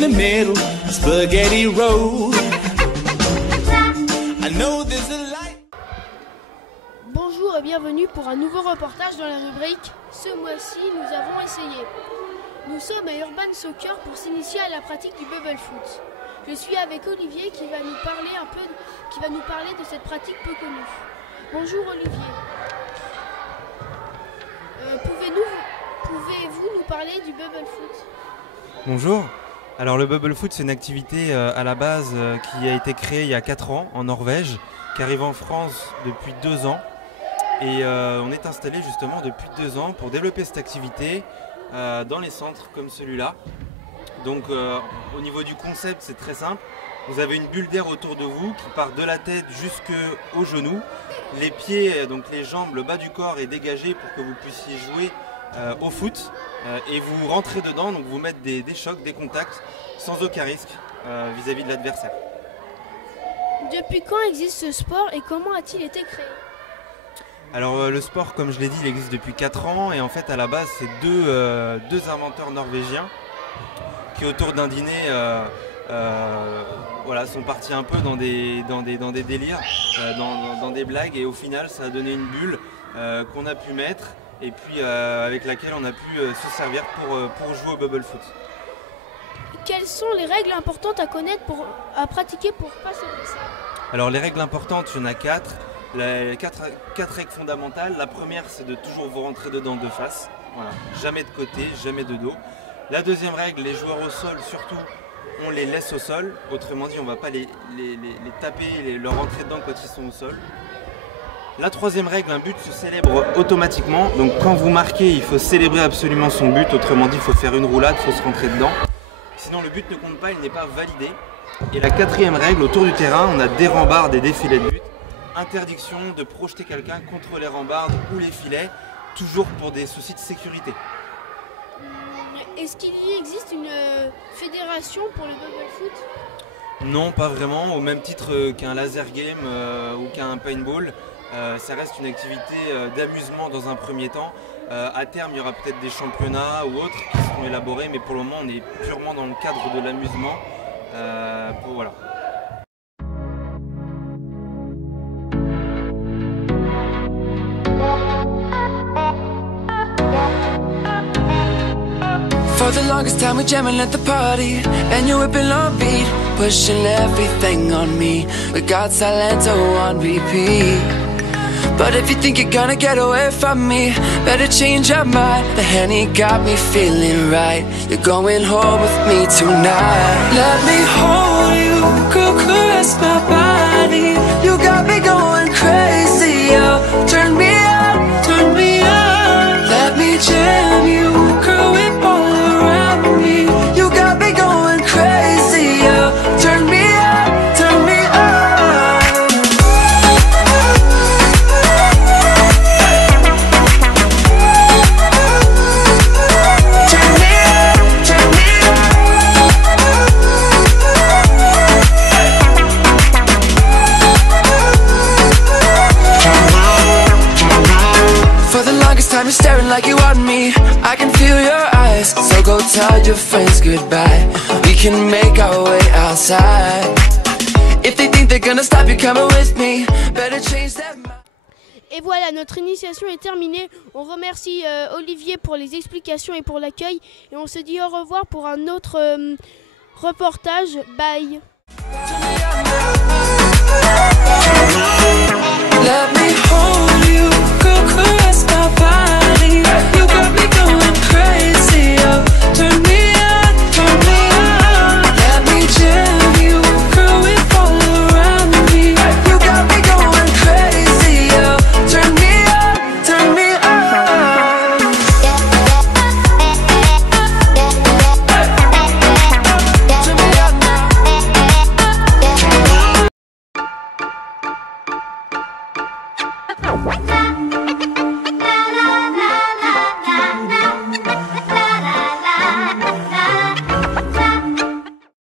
in the middle, spaghetti road. I know there's a light. Bonjour et bienvenue pour un nouveau reportage dans la rubrique « Ce mois-ci, nous avons essayé ». Nous sommes à Urban Soccer pour s'initier à la pratique du bubble foot. Je suis avec Olivier qui va nous parler de cette pratique peu connue. Bonjour Olivier. Pouvez-vous nous parler du bubble foot? Bonjour. Alors le bubble foot, c'est une activité à la base qui a été créée il y a 4 ans en Norvège, qui arrive en France depuis 2 ans. Et on est installé justement depuis 2 ans pour développer cette activité dans les centres comme celui-là. Donc au niveau du concept, c'est très simple. Vous avez une bulle d'air autour de vous qui part de la tête jusqu'aux genoux. Les pieds, donc les jambes, le bas du corps est dégagé pour que vous puissiez jouer au foot. Et vous rentrez dedans, donc vous mettez des chocs, des contacts sans aucun risque vis-à-vis de l'adversaire. Depuis quand existe ce sport et comment a-t-il été créé? Alors le sport, comme je l'ai dit, il existe depuis 4 ans et en fait à la base c'est deux inventeurs norvégiens qui autour d'un dîner sont partis un peu dans des délires, dans des blagues, et au final ça a donné une bulle qu'on a pu mettre et puis avec laquelle on a pu se servir pour jouer au bubble foot. Quelles sont les règles importantes à connaître, à pratiquer pour pas se blesser? Alors les règles importantes, il y en a 4. Les 4 règles fondamentales. La première, c'est de toujours vous rentrer dedans de face. Voilà. Jamais de côté, jamais de dos. La deuxième règle, les joueurs au sol, surtout, on les laisse au sol. Autrement dit, on ne va pas les taper, leur rentrer dedans quand ils sont au sol. La troisième règle, un but se célèbre automatiquement. Donc quand vous marquez, il faut célébrer absolument son but. Autrement dit, il faut faire une roulade, il faut se rentrer dedans. Sinon, le but ne compte pas, il n'est pas validé. Et la quatrième règle, autour du terrain, on a des rambardes et des filets de but. Interdiction de projeter quelqu'un contre les rambardes ou les filets, toujours pour des soucis de sécurité. Est-ce qu'il existe une fédération pour le bubble foot? Non, pas vraiment. Au même titre qu'un laser game ou qu'un paintball, ça reste une activité d'amusement dans un premier temps. À terme, il y aura peut-être des championnats ou autres qui seront élaborés, mais pour le moment, on est purement dans le cadre de l'amusement. Voilà. For the longest time we jamming at the party, and you whipping on beat, pushing everything on me. We got Silento on repeat. But if you think you're gonna get away from me, better change your mind. The Henny got me feeling right. You're going home with me tonight. Let me hold you, girl, caress my body. You got me going crazy, yo. Turn me on, turn me on. Let me jam you, girl, whip all around me. You got me going crazy, yo. Turn me on, turn me on. Turn me on, turn me on. For the longest time you're staring like you want me. I can feel your eyes, so go tell your friends goodbye. We can make our way outside. If they think they're gonna stop you coming with me, better change that mind. Et voilà, notre initiation est terminée. On remercie Olivier pour les explications et pour l'accueil. Et on se dit au revoir pour un autre reportage. Bye. Let me